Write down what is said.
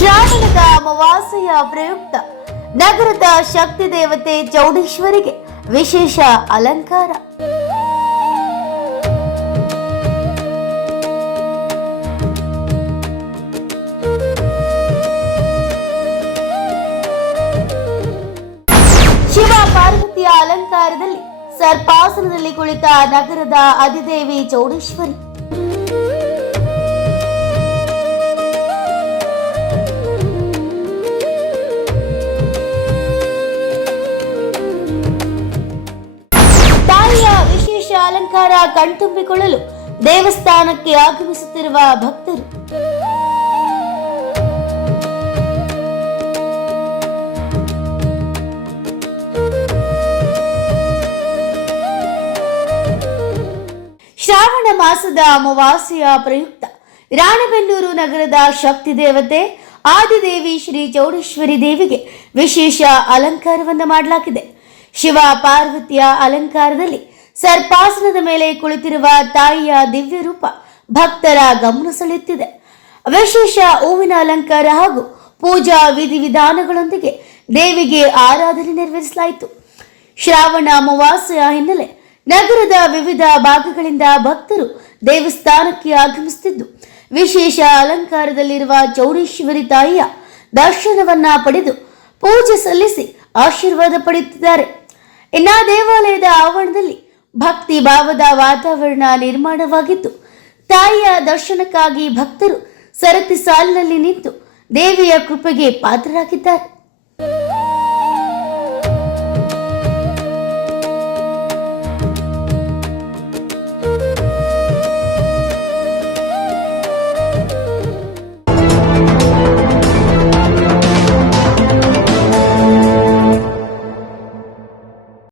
ಶ್ರಾವಣದ ಅಮಾವಾಸ್ಯೆಯ ಪ್ರಯುಕ್ತ ನಗರದ ಶಕ್ತಿ ದೇವತೆ ಚೌಡೇಶ್ವರಿಗೆ ವಿಶೇಷ ಅಲಂಕಾರ. ಶಿವ ಪಾರ್ವತಿಯ ಅಲಂಕಾರದಲ್ಲಿ ಸರ್ಪಾಸನದಲ್ಲಿ ಕುಳಿತ ನಗರದ ಅಧಿದೇವಿ ಚೌಡೇಶ್ವರಿ. ತಾಯಿಯ ವಿಶೇಷ ಅಲಂಕಾರ ಕಣ್ತುಂಬಿಕೊಳ್ಳಲು ದೇವಸ್ಥಾನಕ್ಕೆ ಆಗಮಿಸುತ್ತಿರುವ ಭಕ್ತರು. ಶ್ರಾವಣ ಮಾಸದ ಅಮಾವಾಸ್ಯೆಯ ಪ್ರಯುಕ್ತ ರಾಣೆಬೆನ್ನೂರು ನಗರದ ಶಕ್ತಿ ದೇವತೆ ಆದಿದೇವಿ ಶ್ರೀ ಚೌಡೇಶ್ವರಿ ದೇವಿಗೆ ವಿಶೇಷ ಅಲಂಕಾರವನ್ನು ಮಾಡಲಾಗಿದೆ. ಶಿವ ಪಾರ್ವತಿಯ ಅಲಂಕಾರದಲ್ಲಿ ಸರ್ಪಾಸನದ ಮೇಲೆ ಕುಳಿತಿರುವ ತಾಯಿಯ ದಿವ್ಯ ರೂಪ ಭಕ್ತರ ಗಮನ ಸೆಳೆಯುತ್ತಿದೆ. ವಿಶೇಷ ಹೂವಿನ ಅಲಂಕಾರ ಹಾಗೂ ಪೂಜಾ ವಿಧಿವಿಧಾನಗಳೊಂದಿಗೆ ದೇವಿಗೆ ಆರಾಧನೆ ನೆರವೇರಿಸಲಾಯಿತು. ಶ್ರಾವಣ ಅಮಾವಾಸ್ಯೆಯ ಹಿನ್ನೆಲೆ ನಗರದ ವಿವಿಧ ಭಾಗಗಳಿಂದ ಭಕ್ತರು ದೇವಸ್ಥಾನಕ್ಕೆ ಆಗಮಿಸುತ್ತಿದ್ದು ವಿಶೇಷ ಅಲಂಕಾರದಲ್ಲಿರುವ ಚೌಡೇಶ್ವರಿ ತಾಯಿಯ ದರ್ಶನವನ್ನ ಪಡೆದು ಪೂಜೆ ಸಲ್ಲಿಸಿ ಆಶೀರ್ವಾದ ಪಡೆಯುತ್ತಿದ್ದಾರೆ. ಇನ್ನು ದೇವಾಲಯದ ಆವರಣದಲ್ಲಿ ಭಕ್ತಿ ಭಾವದ ವಾತಾವರಣ ನಿರ್ಮಾಣವಾಗಿದ್ದು ತಾಯಿಯ ದರ್ಶನಕ್ಕಾಗಿ ಭಕ್ತರು ಸರತಿ ಸಾಲಿನಲ್ಲಿ ನಿಂತು ದೇವಿಯ ಕೃಪೆಗೆ ಪಾತ್ರರಾಗಿದ್ದಾರೆ.